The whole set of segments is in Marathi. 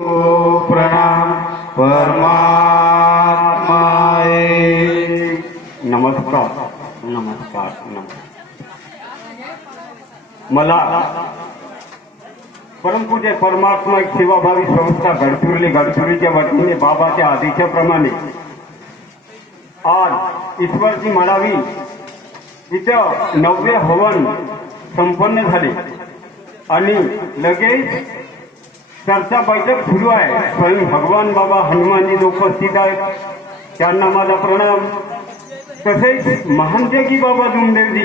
प्रणाम परमात्माए। नमस्कार नमस्कार मला परमपूज्य परमात्मा एक सेवाभावी संस्था गडचिरोलीच्या वतीने बाबाच्या आदेशाप्रमाणे आज ईश्वरची मळावी इथं 9वे हवन संपन्न झाले आणि लगेच चर्चा बैठक सुरू आहे। स्वयं भगवान बाबा हनुमानजी उपस्थित आहेत, त्यांना माझा प्रणाम। तसेच महानजगी बाबा जुमदेवजी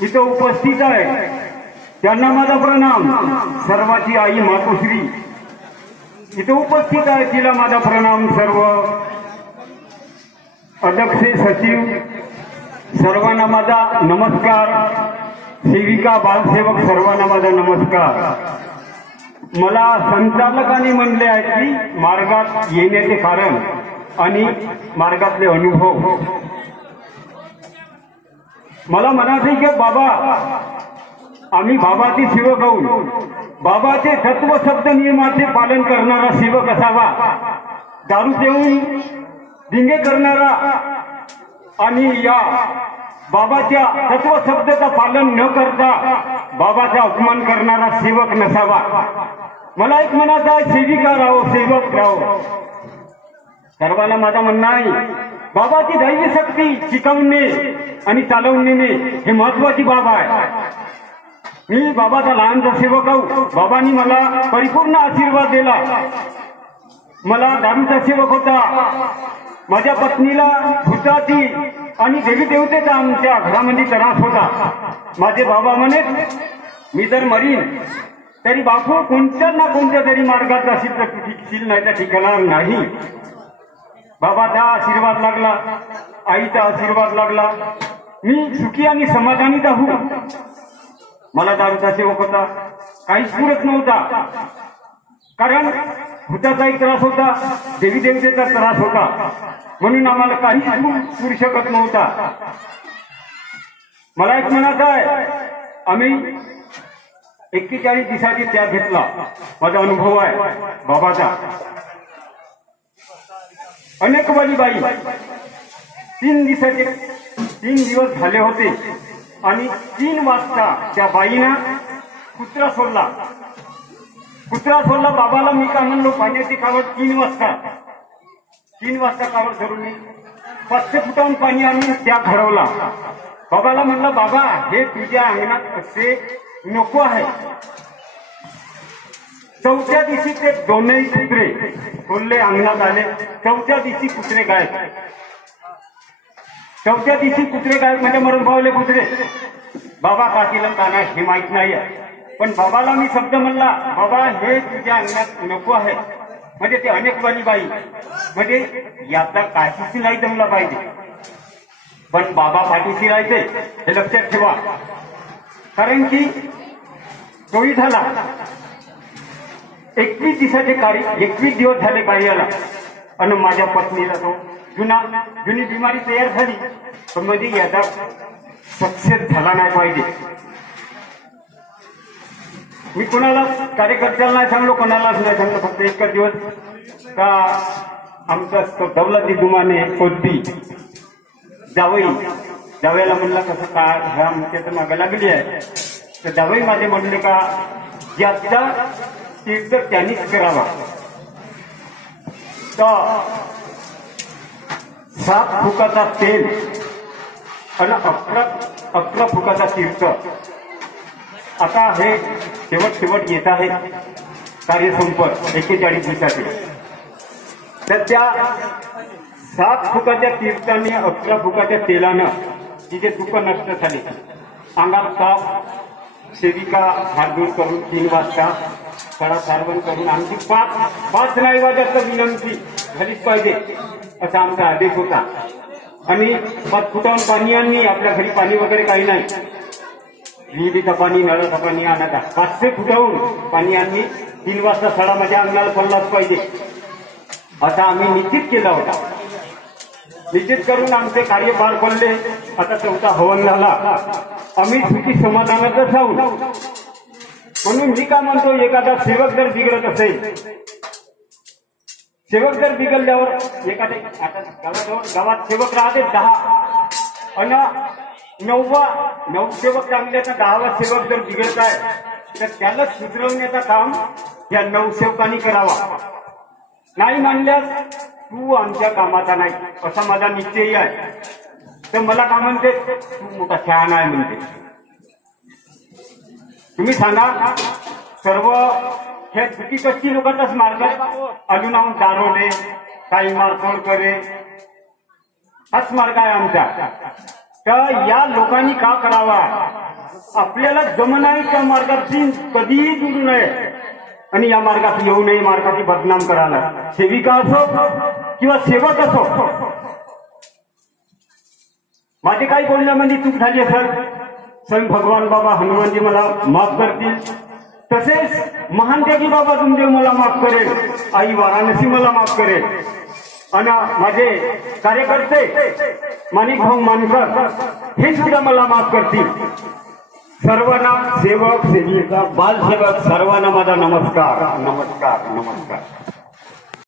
इथं उपस्थित आहे, त्यांना माझा प्रणाम। सर्वाची आई मातोश्री इथं उपस्थित आहे, तिला माझा प्रणाम। सर्व अध्यक्ष सचिव सर्वांना माझा नमस्कार। सेविका बालसेवक सर्वांना माझा नमस्कार। मला संचालकांनी म्हणले आहे की मार्गात येण्याचे कारण आणि मार्गातले अनुभव मला म्हणायचे की बाबा आम्ही बाबाची सेवक आहोत। बाबाचे तत्व शब्द नियमाचे पालन करणारा सेवक असावा। दारू पिऊन दिंगे करणारा आणि या बाबाच्या तत्व शब्दाचं पालन न करता बाबाचा अपमान करणारा सेवक नसावा। मला एक म्हणायचं आहे, सेविका राहो सेवक राहो। सर्वांना माझा म्हणणं आहे, बाबाची दैवी शक्ती शिकवणे आणि चालवणे हे महत्वाची बाब आहे। मी बाबाचा लहानसा सेवक आहो। बाबांनी मला परिपूर्ण आशीर्वाद दिला। मला दारूचा सेवक होता, माझ्या पत्नीला भूताची आणि देवी देवतेचा आमच्या घरामध्ये त्रास होता। माझे बाबा म्हणे मी जर मरीन तरी बापू कोणत्या ना कोणत्या तरी मार्गात असेल तर शिकशील, नाही तर ठिकाणार नाही। बाबाचा आशीर्वाद लागला, आईचा आशीर्वाद लागला, मी सुखी आणि समाधानी राहू। मला दारूचा सेवक होता, काहीच पुरत नव्हता, कारण भूताचाही त्रास होता, देवी देवतेचा त्रास होता, म्हणून आम्हाला काहीच पुरू शकत नव्हता। मला एक म्हणायचं आहे, आम्ही 41 दिवसाची त्याग घेतला। माझा अनुभव आहे बाबाचा। अनेक बाई 3 दिवस झाले होते आणि 3 वाजता त्या बाईनं कुत्रा सोडला। बाबाला मी का म्हणलो पाण्याची कावड 3 वाजता कावड धरून मी 500 फुटाहून पाणी आणून त्या घडवला। बाबाला म्हणलं बाबा हे तुझ्या अंगणात कसे नको आहे। 4थ्या दिवशी ते दोनही कुत्रे सोडले, अंगणात आले। 4थ्या दिवशी कुत्रे गायब। 4थ्या दिवशी कुत्रे गायब म्हणजे मरून पावले कुत्रे। बाबा का केलं का नाही हे माहित नाही, पण बाबाला मी शब्द म्हणला बाबा हे तुझ्या अंगणात नको आहे। म्हणजे ते अनेक बाई म्हणजे याचा काहीच नाही जमला पाहिजे, पण बाबा पाठीशी राहायचे हे लक्षात ठेवा। कारण की तोही झाला 21 दिवसाचे कार्य, 21 दिवस झाले कार्याला, आणि माझ्या पत्नीला तो जुनी बिमारी तयार झाली, पण म्हणजे याचा सक्सेस झाला नाही पाहिजे। मी कोणाला कार्यकर्त्याला नाही सांगलो, कोणालाच नाही सांगलो, फक्त एकच दिवस का आमचा दौलती दुमाने कोणती जावयाला म्हणला कसं काय ह्या त्याचं मागं लागली आहे, तर जावई माझे म्हणले का याचा तीर्थ त्यांनीच करावा। तर 7 फुकाचा तेल आणि 11 फुकाचा तीर्थ। आता हे शेवट येत आहे कार्य संपत 41 दिवसाचे। तर त्या 7 फुकाच्या तीर्थाने 11 फुकाच्या तेलानं तिचे दुःख नष्ट झाले। अंगात ताप, सेविका हात दूर करून 3 वाजता कडा सारवण करून आमची 5 नाही वाजता विनंती झालीच पाहिजे असा आमचा आदेश होता। आणि 5 फुटाहून पाणी आणली, आपल्या घरी पाणी वगैरे काही नाही, विहिरीचं पाणी नळाचं पाणी आणता 500 फुटाहून पाणी आणली। 3 वाजता सडा माझ्या अंगणाला पडलाच पाहिजे असा आम्ही निश्चित केला होता। निश्चित करून आमचे कार्य पार पडले। आता 4था हवन झाला, आम्ही सुखी समाधानातच आहोत। म्हणून मी का म्हणतो, एखादा सेवक जर बिघडत असेल, सेवक जर बिघडल्यावर एखाद्या गावात सेवक राहते 10 आणि 9 सेवक चांगले, 10वा सेवक जर बिघडत आहे तर त्याला सुधरवण्याचं काम या 9 सेवकांनी करावा. नाही मानल्यास तू आमच्या कामाचा नाही असा माझा निश्चय आहे. तर मला का म्हणते, तू मोठा शहाणा आहे म्हणते. तुम्ही सांगा, सर्व हे चुकी कच्ची लोकांचाच मार्ग अजून आम्ही दारोडे, काही मारतोड करे, हाच मार्ग आहे आमचा. तर या लोकांनी का करावा, आपल्याला जमन आहे त्या मार्गाची कधीही जुळू नये आणि या मार्गात येऊ नये, मार्गाची बदनाम करायला, सेविका असो किंवा सेवक असो. माझे काही बोलण्यामध्ये चूक झाली असेल, स्वयं भगवान बाबा हनुमानजी मला माफ करतील, तसेच महान त्यागी बाबा तुमदेव मला माफ करेल, आई वाराणसी मला माफ करेल, आणि माझे कार्यकर्ते माणिक भाऊ मानकर हे सुद्धा मला माफ करतील. सर्वांना सेवक, सेविका, बालसेवक सर्वांना माझा नमस्कार नमस्कार नमस्कार.